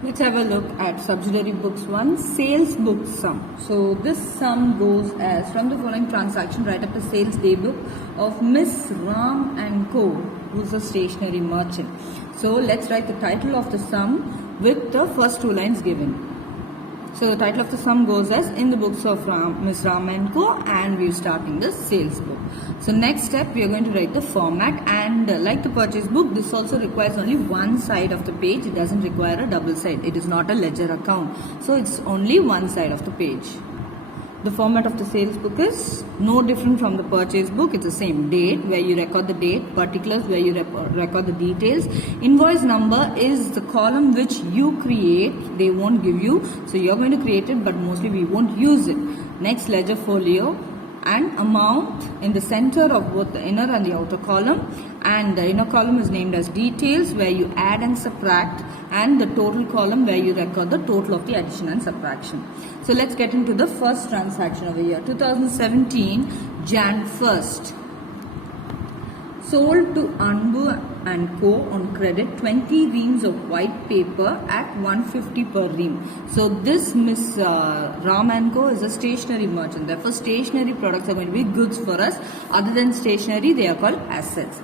Let's have a look at subsidiary books 1, sales book sum. So this sum goes as from the following transaction, write up a sales day book of Miss Ram and Co, who's a stationery merchant. So let's write the title of the sum with the first two lines given. So the title of the sum goes as in the books of Miss Ram and Co, and we're starting the sales book. So next step, we are going to write the format, and like the purchase book, this also requires only one side of the page. It doesn't require a double side. It is not a ledger account. So it's only one side of the page. The format of the sales book is no different from the purchase book. It's the same. Date, where you record the date. Particulars, where you record the details. Invoice number is the column which you create. They won't give you. So you're going to create it, but mostly we won't use it. Next, ledger folio and amount in the center of both the inner and the outer column. And the inner column is named as details, where you add and subtract, and the total column where you record the total of the addition and subtraction. So let's get into the first transaction over here. 2017 Jan 1st. Sold to Anbu and Co on credit 20 reams of white paper at 150 per ream. So this Miss Ram and Co is a stationery merchant. Therefore stationery products are going to be goods for us. Other than stationery, they are called assets.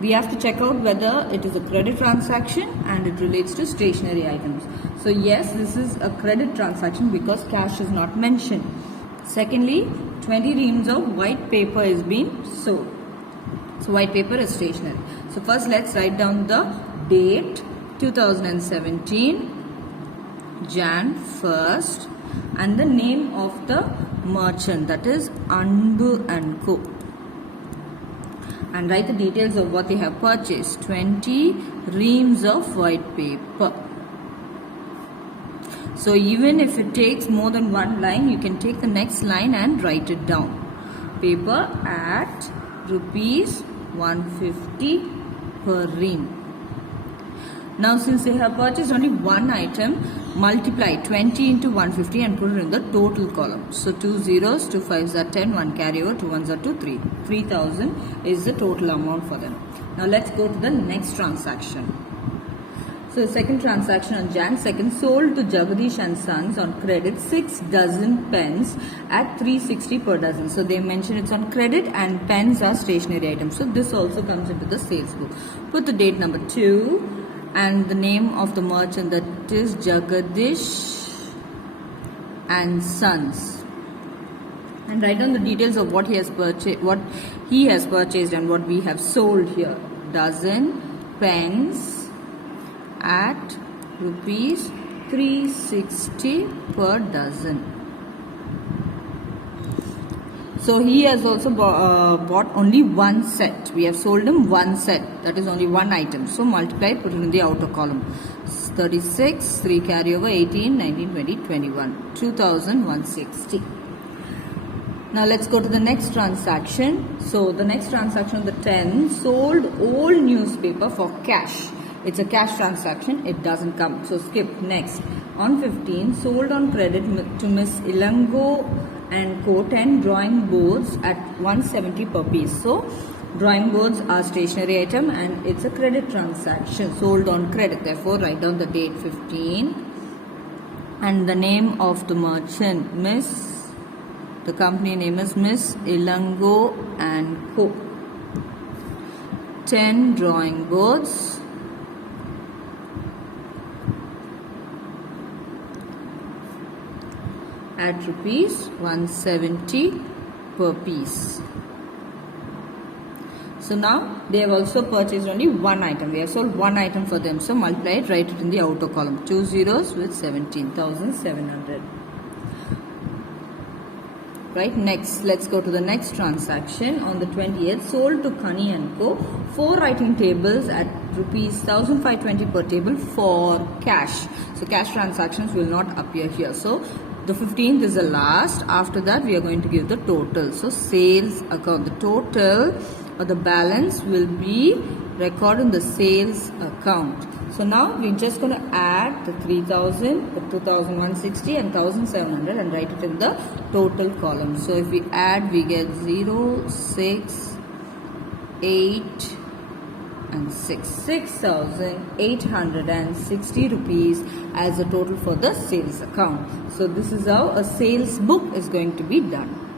We have to check out whether it is a credit transaction and it relates to stationery items. So yes, this is a credit transaction because cash is not mentioned. Secondly, 20 reams of white paper is being sold. So white paper is stationery. So first let's write down the date 2017 Jan 1st and the name of the merchant, that is Anbu and Co. And write the details of what they have purchased. 20 reams of white paper. So even if it takes more than one line, you can take the next line and write it down. Paper at rupees 150 per ream. Now since they have purchased only one item, multiply 20 into 150 and put it in the total column. So 2 zeros, 2 5s are 10, 1 carry over, 2 1s are 2, 3. 3000 is the total amount for them. Now let's go to the next transaction. So the second transaction on Jan 2nd, sold to Jagadish and Sons on credit 6 dozen pens at 360 per dozen. So they mention it's on credit and pens are stationery items. So this also comes into the sales book. Put the date number 2 and the name of the merchant, that is Jagadish and Sons. And write down the details of what he has purchased, and what we have sold here. Dozen pens at rupees 360 per dozen. So he has also bought only one set. We have sold him one set. That is only one item. So multiply, put it in the outer column. 36, 3 carry over, 18, 19, 20, 21. 2,160. Now let's go to the next transaction. So the next transaction on the 10th, sold old newspaper for cash. It's a cash transaction. It doesn't come. So skip. Next. On 15, sold on credit to Miss Ilango and Co 10 drawing boards at 170 per piece. So drawing boards are stationery item and it's a credit transaction, sold on credit. Therefore write down the date 15 and the name of the merchant, the company name is Miss Ilango and Co. 10 drawing boards at rupees 170 per piece. So now they have also purchased only one item. We have sold one item for them. So multiply it, write it in the outer column. 2 zeros with 17,700. Right, next let's go to the next transaction. On the 20th, sold to Kani and Co 4 writing tables at rupees 1,520 per table for cash. So cash transactions will not appear here. So the 15th is the last. After that we are going to give the total. So sales account, the total or the balance will be recorded in the sales account. So now we're just going to add the 3000, the 2160 and 1700 and write it in the total column. So if we add, we get 0, 6, 8, and 6,860 rupees as a total for the sales account. So this is how a sales book is going to be done.